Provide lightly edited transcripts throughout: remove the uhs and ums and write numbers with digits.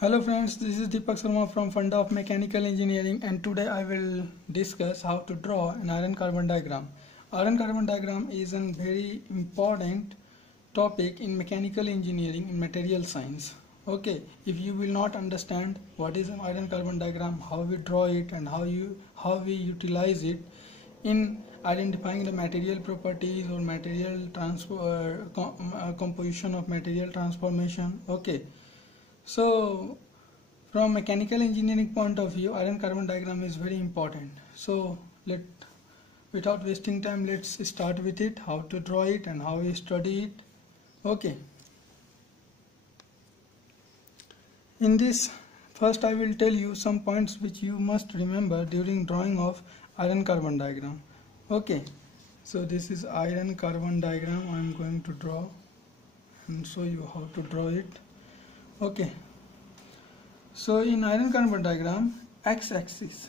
Hello friends, this is Deepak Sharma from Funda of Mechanical Engineering, and today I will discuss how to draw an iron carbon diagram. Iron carbon diagram is a very important topic in mechanical engineering and material science. Okay, if you will not understand what is an iron carbon diagram, how we draw it and how we utilize it in identifying the material properties or material composition of material transformation. Okay, so from mechanical engineering point of view, iron carbon diagram is very important. So without wasting time, let's start with it, how to draw it and how we study it. Okay, in this, first I will tell you some points which you must remember during drawing of iron carbon diagram. Okay, so this is iron carbon diagram. I am going to draw and show you how to draw it. Okay, so in iron carbon diagram, x-axis,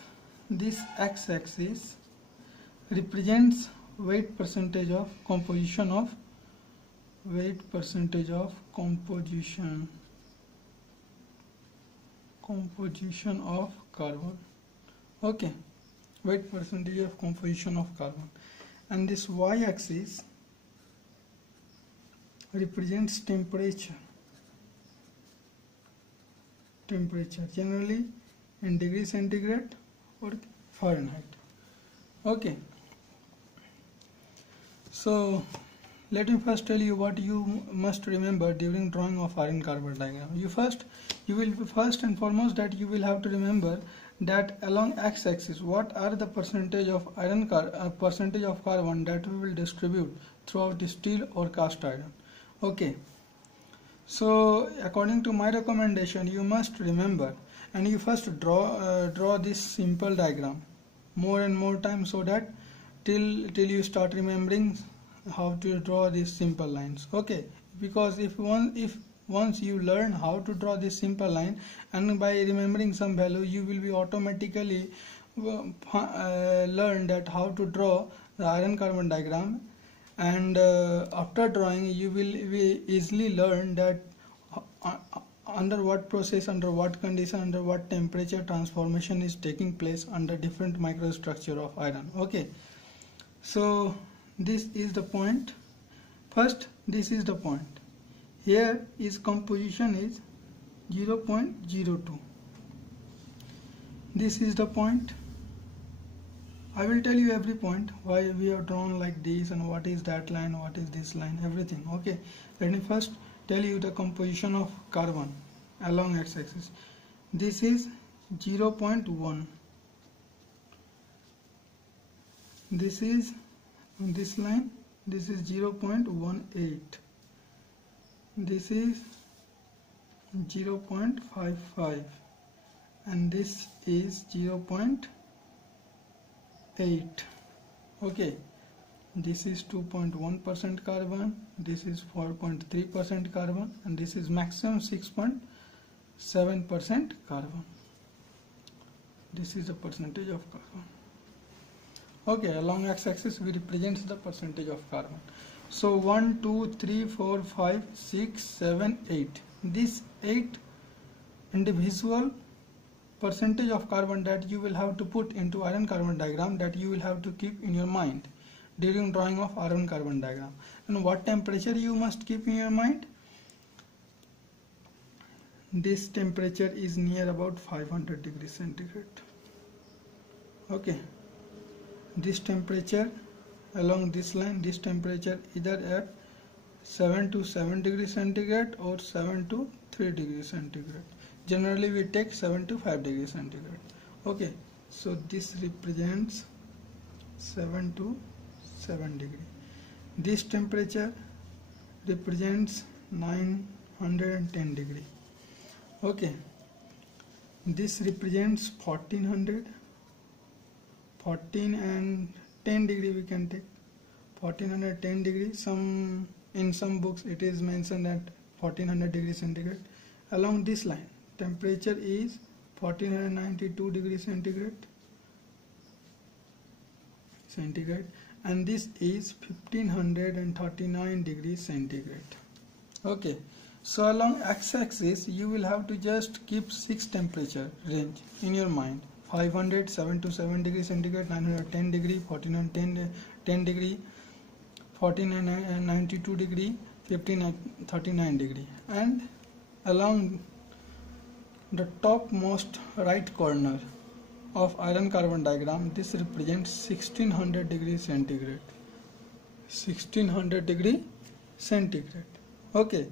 this x-axis represents weight percentage of composition of carbon. Okay, weight percentage of composition of carbon, and this y-axis represents temperature, generally in degree centigrade or Fahrenheit. Okay, so let me first tell you what you must remember during drawing of iron carbon diagram. You will first and foremost that you will have to remember that along x-axis what are the percentage of percentage of carbon that we will distribute throughout the steel or cast iron. Okay, so according to my recommendation, you must remember and you first draw this simple diagram more and more time, so that till you start remembering how to draw these simple lines. Okay, because if once you learn how to draw this simple line and by remembering some value, you will be automatically learn that how to draw the iron carbon diagram, and after drawing you will easily learn that under what process, under what condition, under what temperature transformation is taking place under different microstructure of iron. Okay, so this is the point. First, this is the point. Here is composition is 0.02. This is the point. I will tell you every point why we have drawn like this and what is that line, what is this line, everything. Okay, let me first tell you the composition of carbon along x-axis. This is 0.1. This is on this line, this is 0.18. This is 0.55 and this is 0.8. Okay, this is 2.1% carbon, this is 4.3% carbon, and this is maximum 6.7% carbon. This is the percentage of carbon. Okay, along x-axis we represent the percentage of carbon. So 1, 2, 3, 4, 5, 6, 7, 8. These 8 individual percentage of carbon that you will have to put into iron carbon diagram, that you will have to keep in your mind during drawing of iron carbon diagram. And what temperature you must keep in your mind? This temperature is near about 500 degrees centigrade. Okay, this temperature along this line, this temperature either at 7 to 7 degrees centigrade or 7 to 3 degrees centigrade. Generally we take 7 to 5 degrees centigrade. Okay, so this represents 7 to 7 degree. This temperature represents 910 degree. Okay, this represents 1400, 14 and 10 degree we can take 1410 degree. In some books it is mentioned that 1400 degrees centigrade. Along this line temperature is 1492 degrees centigrade, and this is 1539 degrees centigrade. Okay, So along x-axis you will have to just keep 6 temperature range in your mind. 500, 727 degrees centigrade, 910 degree, 1410 degree, 1492 degree, 1539 degree, and along the topmost right corner of iron carbon diagram, this represents 1600 degrees centigrade. 1600 degree centigrade. Okay,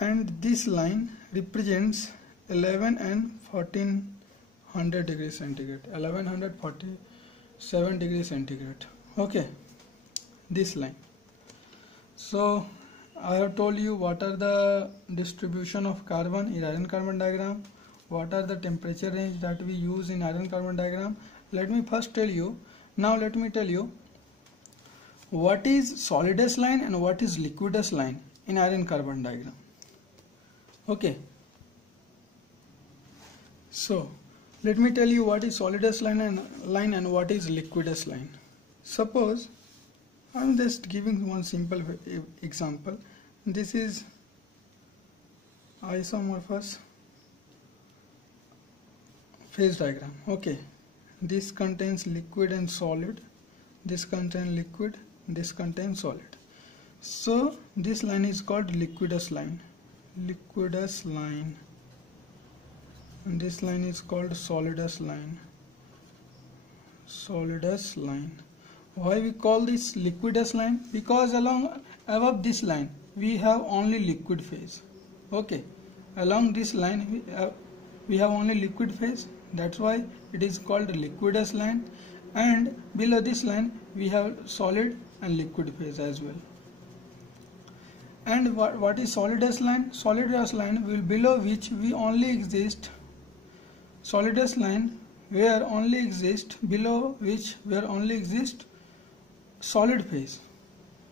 and this line represents 11 and 1400 degrees centigrade, 1147 degrees centigrade. Okay, this line. So I have told you what are the distribution of carbon in iron carbon diagram, what are the temperature range that we use in iron carbon diagram. Let me first tell you, now let me tell you what is solidus line and what is liquidus line in iron carbon diagram. Okay, so let me tell you what is solidus line and what is liquidus line. Suppose I am just giving one simple example. This is isomorphous phase diagram. Okay, this contains liquid and solid, this contains liquid, this contains solid. So this line is called liquidus line, liquidus line, and this line is called solidus line, solidus line. Why we call this liquidus line? Because above this line we have only liquid phase. Okay, along this line we have only liquid phase, that's why it is called liquidus line, and below this line we have solid and liquid phase as well. And what is solidus line? Solidus line will below which we only exist, solidus line where only exist, below which where only exist solid phase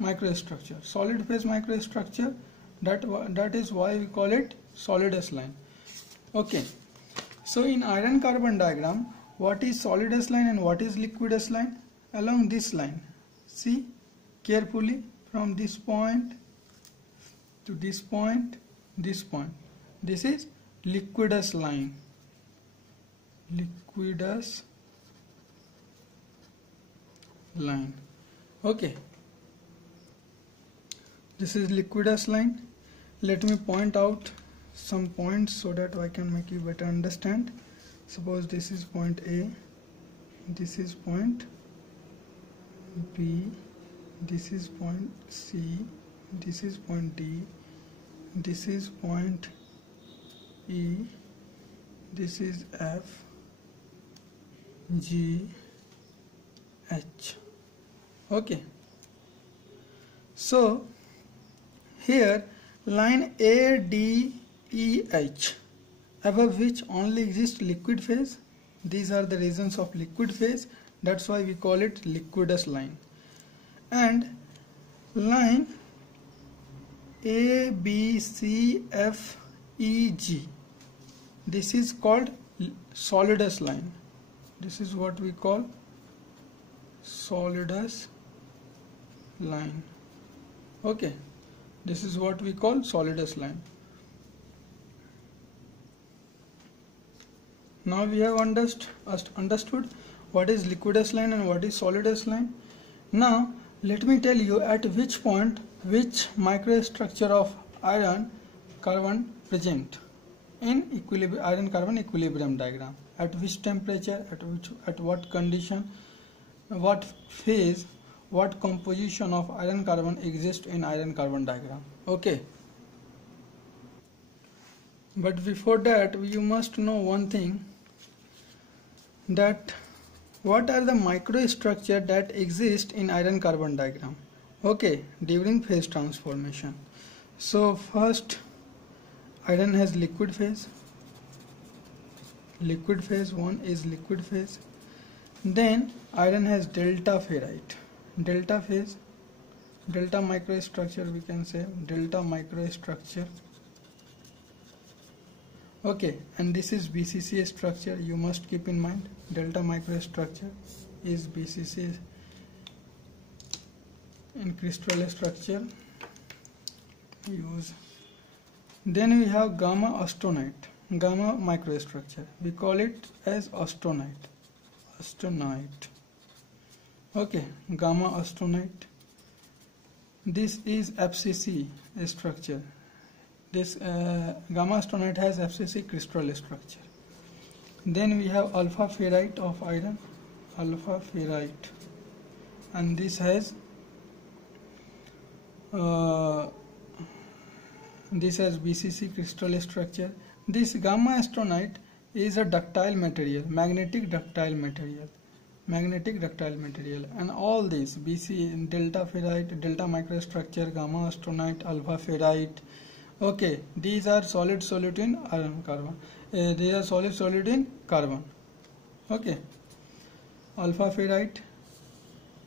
microstructure, solid phase microstructure, that is why we call it solidus line. Okay, so in iron carbon diagram, what is solidus line and what is liquidus line? Along this line, see carefully, from this point to this point, this point, this is liquidus line, liquidus line. Okay, this is liquidus line. Let me point out some points so that I can make you better understand. Suppose this is point A, this is point B, this is point C, this is point D, this is point E, this is F, G, H. Okay, so here line ADEH, above which only exists liquid phase, these are the regions of liquid phase, that's why we call it liquidus line. And line ABCFEG, this is called solidus line, this is what we call solidus line. Okay, this is what we call solidus line. Now we have understood what is liquidus line and what is solidus line. Now let me tell you at which point which microstructure of iron carbon present in iron carbon equilibrium diagram, at which temperature, at what condition, what phase, what composition of iron carbon exists in iron carbon diagram. Okay, but before that you must know one thing, that what are the microstructure that exist in iron carbon diagram, okay, during phase transformation. So first, iron has liquid phase, one is liquid phase. Then iron has delta ferrite, delta phase, delta microstructure, we can say delta microstructure. Okay, and this is BCC structure, you must keep in mind, delta microstructure is BCC in crystal structure, use Then we have gamma austenite, gamma microstructure. We call it as austenite. Okay, gamma austenite. This is FCC structure. This gamma austenite has FCC crystal structure. Then we have alpha ferrite of iron, alpha ferrite, and this has BCC crystal structure. This gamma austenite is a ductile material, magnetic ductile material, and all these BC, delta ferrite, delta microstructure, gamma austenite, alpha ferrite. Okay, these are solid in iron carbon. These are solid in carbon. Okay, alpha ferrite.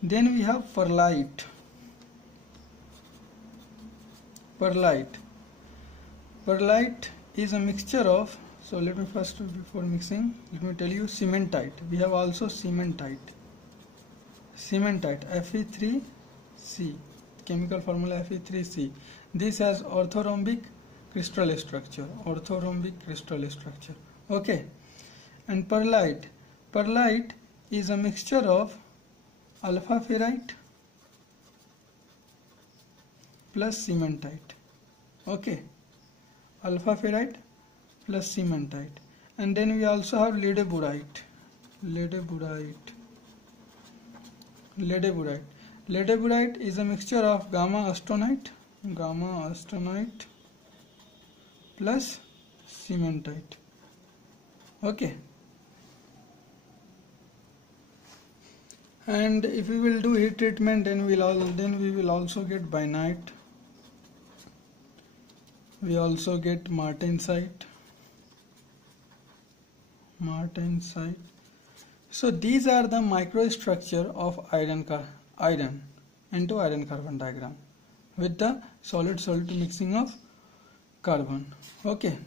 Then we have perlite. Perlite is a mixture of, so let me first, before mixing, let me tell you cementite. We have also cementite, Fe3C, chemical formula Fe3C. This has orthorhombic crystal structure, okay. And perlite is a mixture of alpha ferrite plus cementite, okay, alpha ferrite plus cementite. And then we also have ledeburite. Ledeburite is a mixture of gamma austenite plus cementite, okay. And if we will do heat treatment, then we will also get bainite. We also get martensite. So these are the microstructure of iron into iron carbon diagram with the solid mixing of carbon, okay.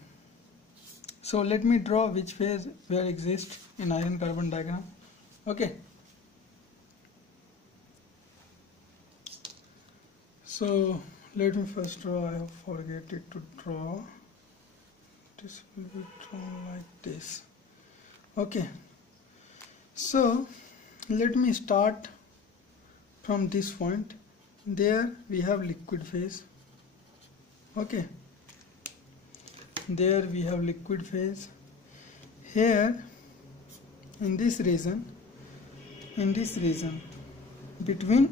So let me draw which phase where exists in iron carbon diagram, okay. So let me first draw. I have forgotten to draw. This will be drawn like this, okay. So let me start from this point. There we have liquid phase, okay. There we have liquid phase. Here in this region, between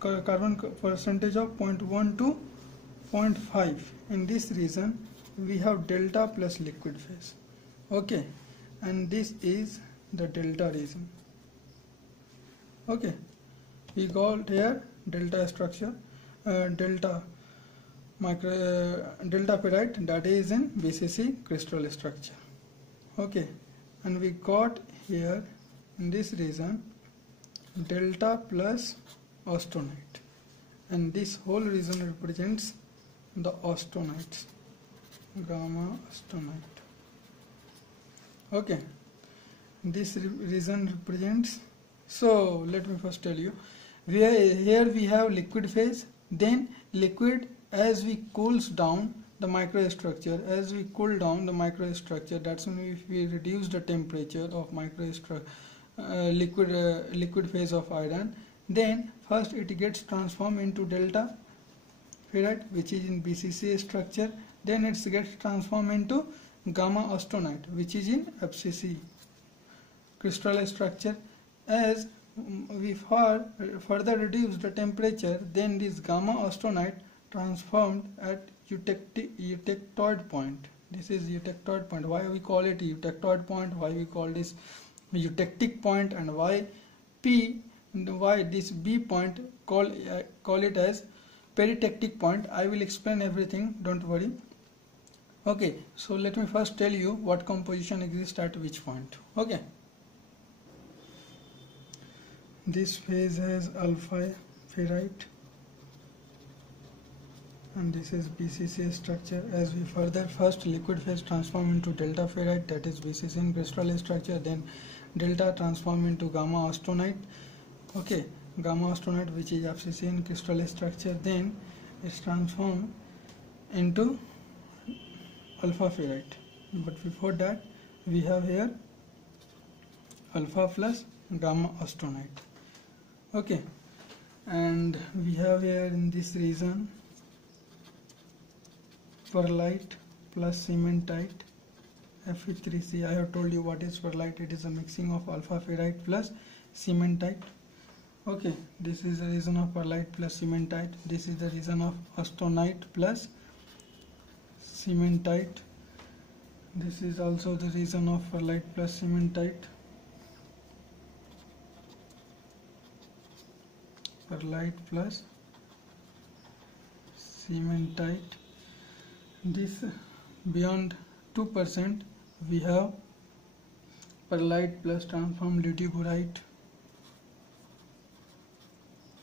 carbon percentage of 0.1 to 0.5, in this region we have delta plus liquid phase, okay. And this is the delta region, okay. We got here delta structure, delta ferrite, that is in BCC crystal structure, okay. And we got here in this region delta plus austenite, and this whole region represents the austenites, gamma austenite, okay. This region represents, so let me first tell you, here we have liquid phase. Then liquid, as we cools down the microstructure, that's when if we reduce the temperature of liquid phase of iron, then first it gets transformed into delta ferrite, which is in BCC structure. Then it gets transformed into gamma austenite, which is in FCC crystal structure. As we further reduce the temperature, then this gamma austenite transformed at eutectoid point. This is eutectoid point. Why we call it eutectoid point? Why we call this eutectic point? And why this B point call it as peritectic point? I will explain everything, don't worry, okay. So let me first tell you what composition exists at which point, okay. This phase has alpha ferrite and this is BCC structure. As we further, first liquid phase transform into delta ferrite, that is BCC in crystal structure. Then delta transform into gamma austenite, okay, gamma austenite, which is FCC in crystal structure. Then it's transformed into alpha ferrite, but before that we have here alpha plus gamma austenite. Okay, and we have here in this region perlite plus cementite Fe3C. I have told you what is perlite. It is a mixing of alpha ferrite plus cementite. Okay, this is the region of perlite plus cementite. This is the region of austenite plus cementite. This is also the region of perlite plus cementite. Perlite plus cementite. This beyond 2% we have perlite plus transformed luteburite.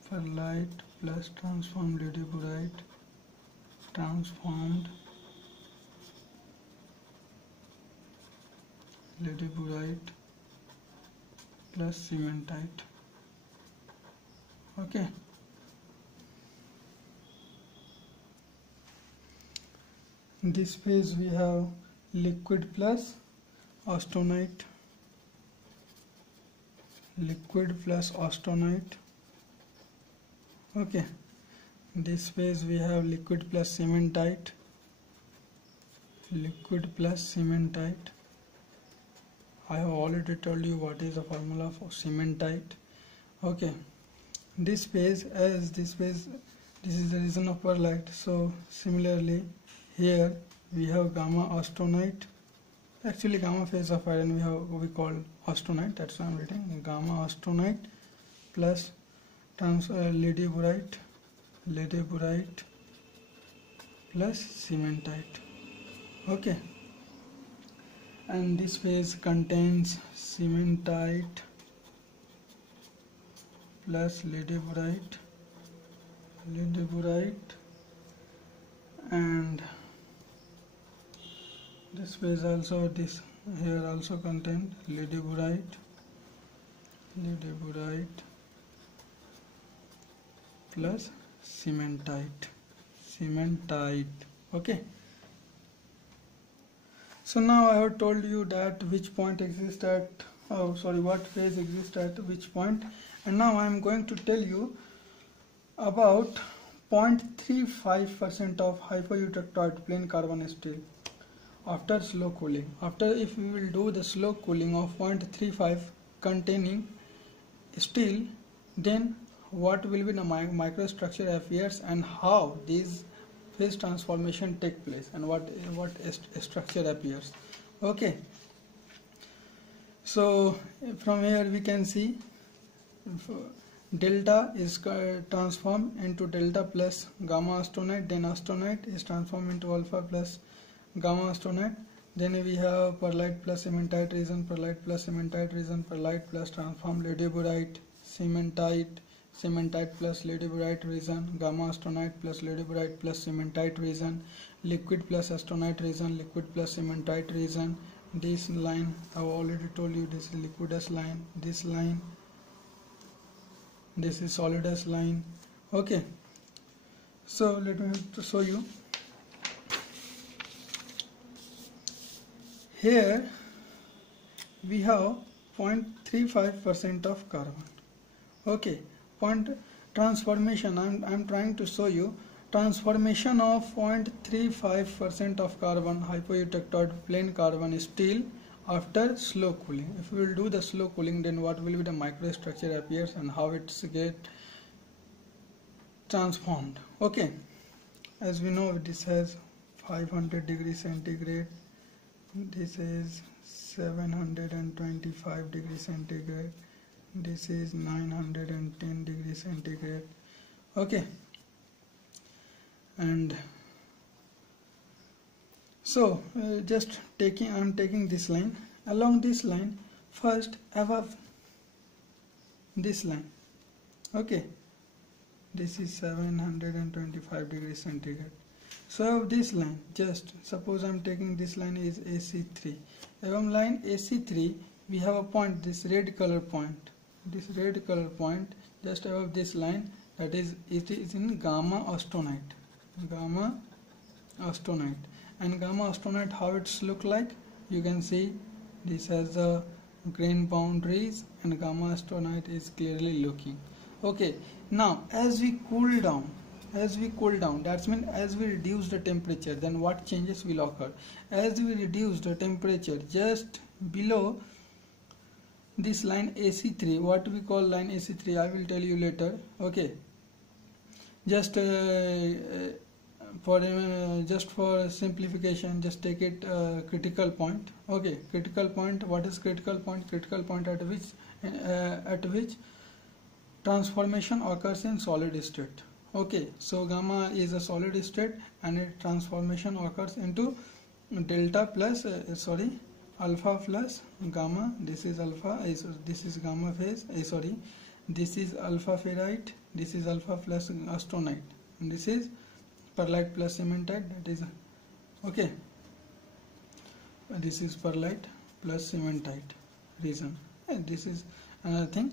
Perlite plus transformed luteburite. Transformed luteburite plus cementite. Okay. In this phase we have liquid plus austenite. Liquid plus austenite. Okay. In this phase we have liquid plus cementite. Liquid plus cementite. I have already told you what is the formula for cementite. Okay. This phase, this is the region of perlite, so similarly here we have gamma austenite. Actually gamma phase of iron we call austenite, that's why I am writing gamma austenite plus luteburite plus cementite. Okay, and this phase contains cementite plus luteburite, and this phase also, this here also contain luteburite plus cementite. Okay, so now I have told you that which point exists at what phase exists at which point, and now I am going to tell you about 0.35% of hypoeutectoid plain carbon steel after slow cooling. If we will do the slow cooling of 0.35 containing steel, then what will be the microstructure appears and how these phase transformation take place and what structure appears. Okay, so from here we can see delta is transformed into delta plus gamma austenite, then austenite is transformed into alpha plus gamma austenite, then we have perlite plus cementite region, perlite plus transformed luteburite, cementite plus luteburite region, gamma austenite plus luteburite plus cementite region, liquid plus austenite region, liquid plus cementite region. This line I have already told you, this is liquidous line, this line, this is solidus line. Okay, so let me show you. Here we have 0.35% of carbon. Okay, point transformation, I'm trying to show you transformation of 0.35% of carbon hypoeutectoid plain carbon steel after slow cooling. If we will do the slow cooling, then what will be the microstructure appears and how it's get transformed. Okay, as we know, this has 500 degrees centigrade, this is 725 degrees centigrade, this is 910 degrees centigrade. Okay, and so I'm taking this line, along this line, first above this line. Okay, this is 725 degrees centigrade. So this line, just suppose I'm taking this line is AC3. Above line AC3 we have a point, this red color point, just above this line, that is it is in gamma austenite, And gamma astronite, how it's look like, you can see this has the grain boundaries and gamma astronite is clearly looking. Okay, now as we cool down, that means as we reduce the temperature, then what changes will occur? As we reduce the temperature just below this line AC3, what we call line AC3, I will tell you later. Okay, just for simplification, just take it critical point. Okay, critical point. What is critical point? Critical point at which transformation occurs in solid state. Okay, so gamma is a solid state and its transformation occurs into delta plus alpha plus gamma. This is alpha, this is gamma phase, this is alpha ferrite, this is alpha plus astronite, and this is perlite plus cementite, that is okay, this is perlite plus cementite region, and this is another thing.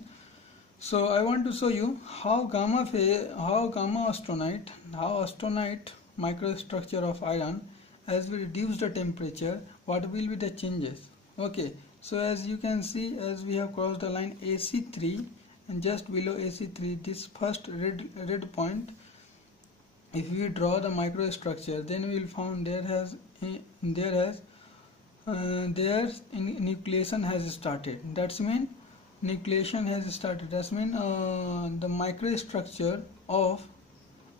So I want to show you how astronite microstructure of iron, as we reduce the temperature, what will be the changes. Okay, so as you can see, as we have crossed the line AC3, and just below AC3, this first red point, if we draw the microstructure, then we will find their nucleation has started. That's mean nucleation has started. That's mean the microstructure of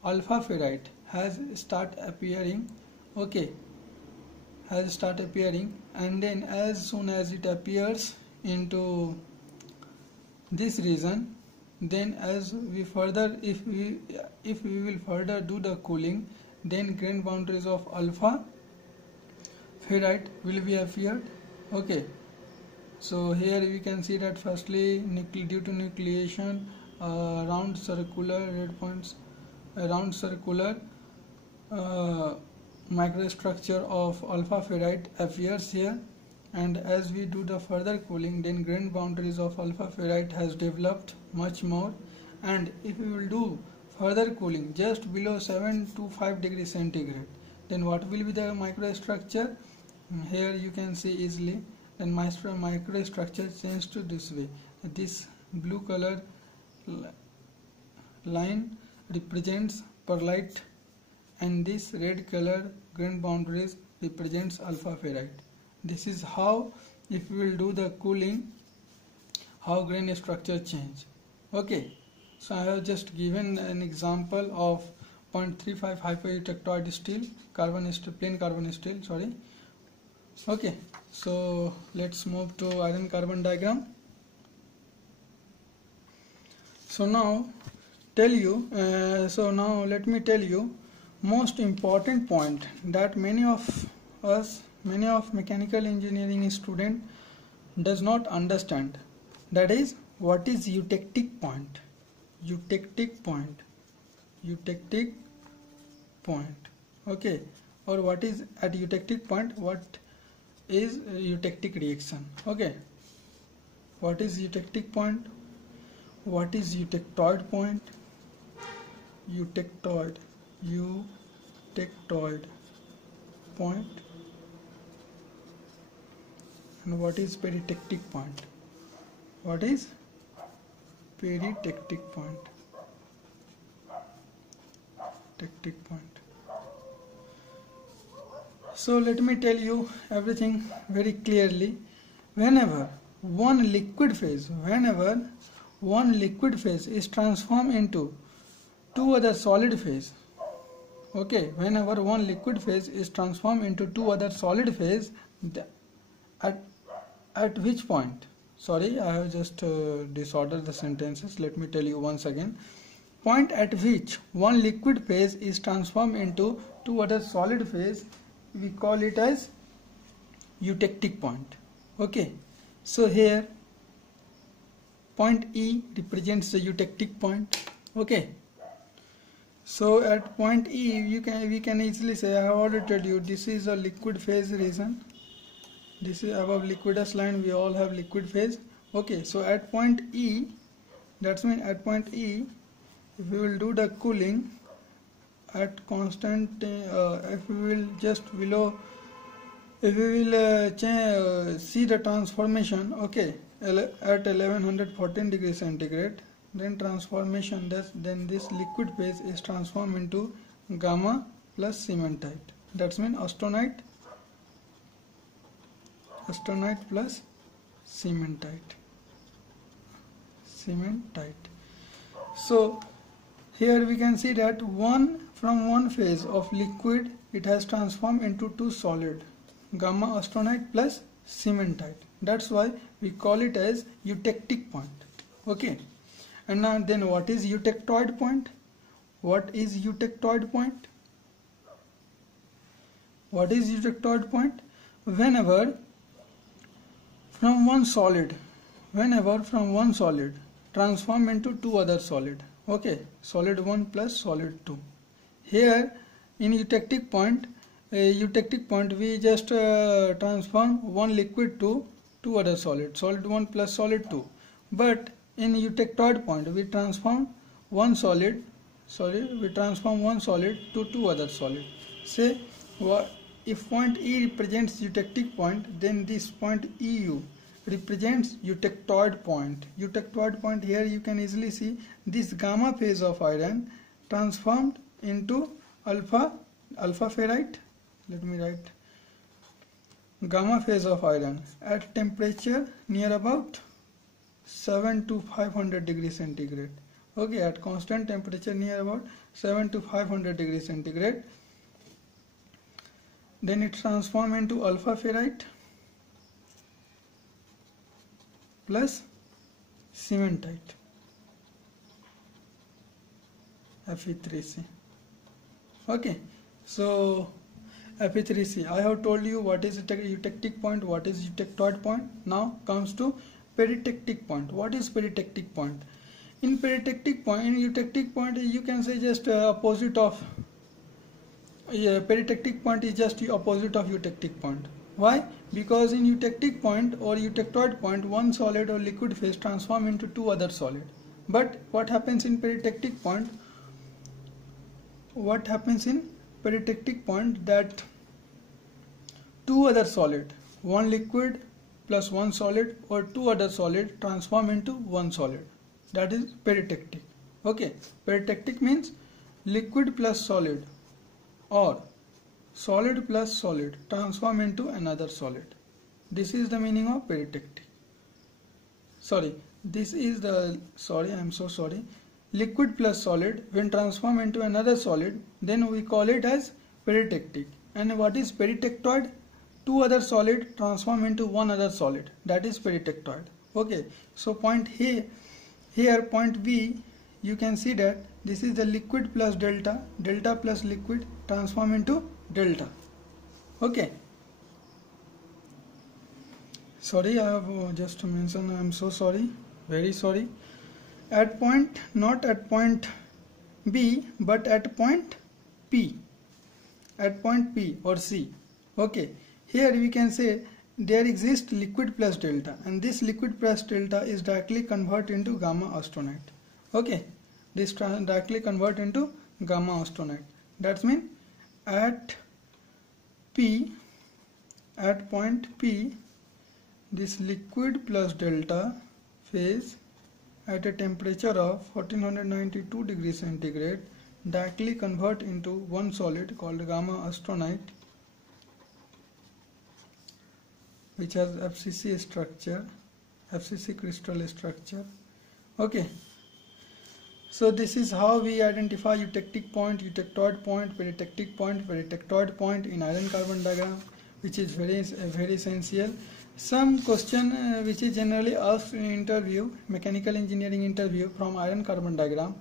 alpha ferrite has start appearing. Okay, has start appearing, and then as soon as it appears into this region, then as we further, if we will further do the cooling, then grain boundaries of alpha ferrite will be appeared. Okay, so here we can see that firstly due to nucleation, round circular red points, round circular microstructure of alpha ferrite appears here, and as we do the further cooling, then grain boundaries of alpha ferrite has developed much more. And if we will do further cooling just below 7 to 5 degrees centigrade, then what will be the microstructure? Here you can see easily, then microstructure changed to this way. This blue color line represents perlite, and this red color grain boundaries represents alpha ferrite. This is how, if we will do the cooling, how grain structure change. Okay, so I have just given an example of 0.35 hypoeutectoid steel, plain carbon steel, sorry. Okay, so let's move to iron carbon diagram. So now let me tell you most important point that many of mechanical engineering student does not understand, that is, what is eutectic point. Okay, or what is at eutectic point, what is eutectic reaction. Okay, what is eutectic point, what is eutectoid point, eutectoid point, and what is peritectic point, what is peritectic point, tectic point. So let me tell you everything very clearly. Whenever one liquid phase is transformed into two other solid phase, okay, whenever one liquid phase is transformed into two other solid phase, at which point, sorry, I have just disordered the sentences, let me tell you once again. Point at which one liquid phase is transformed into two other solid phase, we call it as eutectic point. Okay, so here point E represents the eutectic point. Okay, so at point E we can easily say, I have already told you, this is a liquid phase region. This is above liquidus line, we all have liquid phase. Okay, so at point E, that's mean at point E, if we will do the cooling, at constant, if we will just below, if we will see the transformation, okay, at 1114 degrees centigrade, then transformation, then this liquid phase is transformed into gamma plus cementite. That's mean austenite plus cementite. So here we can see that from one phase of liquid it has transformed into two solid, gamma austenite plus cementite. That's why we call it as eutectic point. Okay, and now then what is eutectoid point? What is eutectoid point? What is eutectoid point? Whenever from one solid transform into two other solid. Okay, solid 1 plus solid 2. Here in eutectic point we just transform one liquid to two other solid, solid 1 plus solid 2. But in eutectoid point we transform one solid to two other solid. Say if point E represents eutectic point, then this point EU represents eutectoid point. Eutectoid point, here you can easily see this gamma phase of iron transformed into alpha ferrite. Let me write gamma phase of iron at temperature near about 7 to 500 degrees centigrade. Okay, at constant temperature near about 7 to 500 degrees centigrade. Then it transforms into alpha ferrite plus cementite, Fe3C. Okay, so Fe3C, I have told you what is eutectic point, what is eutectoid point. Now comes to peritectic point. What is peritectic point? In eutectic point, you can say just opposite of peritectic point is just the opposite of eutectic point. Why? Because in eutectic point or eutectoid point, one solid or liquid phase transform into two other solid. But what happens in peritectic point? What happens in peritectic point, that two other solid, one liquid plus one solid or two other solid transform into one solid. That is peritectic. Okay, peritectic means liquid plus solid or solid plus solid transform into another solid. This is the meaning of peritectic. Liquid plus solid when transform into another solid, then we call it as peritectic. And what is peritectoid? Two other solid transform into one other solid. That is peritectoid. Okay, so point here point B, you can see that this is the liquid plus delta, delta plus liquid transform into delta. Okay, sorry, I have just mentioned, I am so sorry, very sorry. At point, not at point B, but at point P, or C. Okay, here we can say there exists liquid plus delta, and this liquid plus delta is directly converted into gamma austenite. Okay, this directly convert into gamma austenite. That means at point P, this liquid plus delta phase at a temperature of 1492 degrees centigrade directly convert into one solid called gamma austenite, which has FCC structure, FCC crystal structure. Okay, so this is how we identify eutectic point, eutectoid point, peritectic point, peritectoid point in iron carbon diagram, which is very essential. Some question which is generally asked in interview, mechanical engineering interview from iron carbon diagram,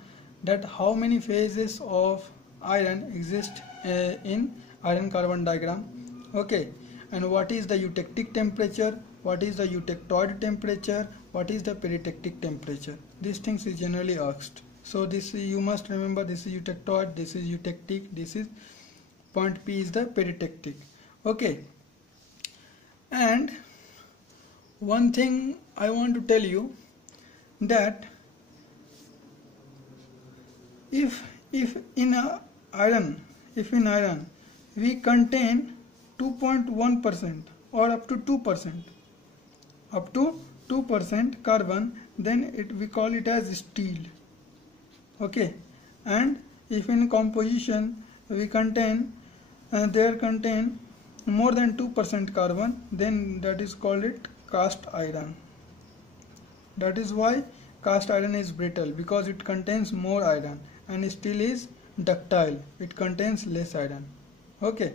that how many phases of iron exist in iron carbon diagram. Okay, and what is the eutectic temperature, what is the eutectoid temperature, what is the peritectic temperature. These things is generally asked. So this you must remember, this is eutectoid, this is eutectic, this is point P is the peritectic. Okay, and one thing I want to tell you, that if in a iron, if in iron we contain 2.1% or up to 2% carbon, then we call it as steel. Okay, and if in composition we contain more than 2% carbon, then that is called it cast iron. That is why cast iron is brittle, because it contains more iron, and steel is ductile, it contains less iron. Okay,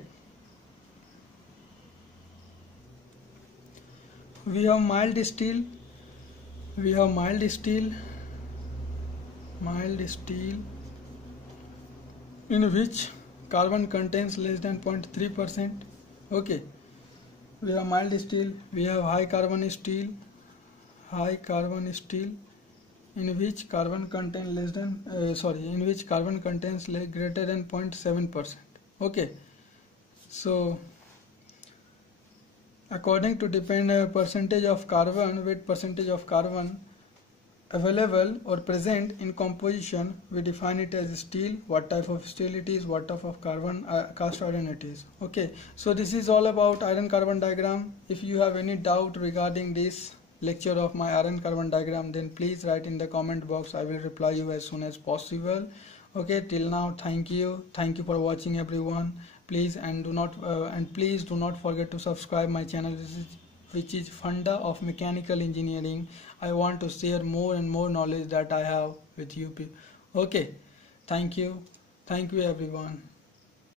we have mild steel, in which carbon contains less than 0.3%. Okay, we have mild steel, we have high carbon steel, in which carbon contains greater than 0.7%. Okay, so according to percentage of carbon available or present in composition, we define it as steel, what type of steel it is, what type of carbon cast iron it is. Okay, so this is all about iron carbon diagram. If you have any doubt regarding this lecture of my iron carbon diagram, then please write in the comment box. I will reply you as soon as possible. Okay, till now, thank you for watching everyone. Please please do not forget to subscribe my channel, which is Funda of Mechanical Engineering. I want to share more and more knowledge that I have with you. Okay, thank you everyone.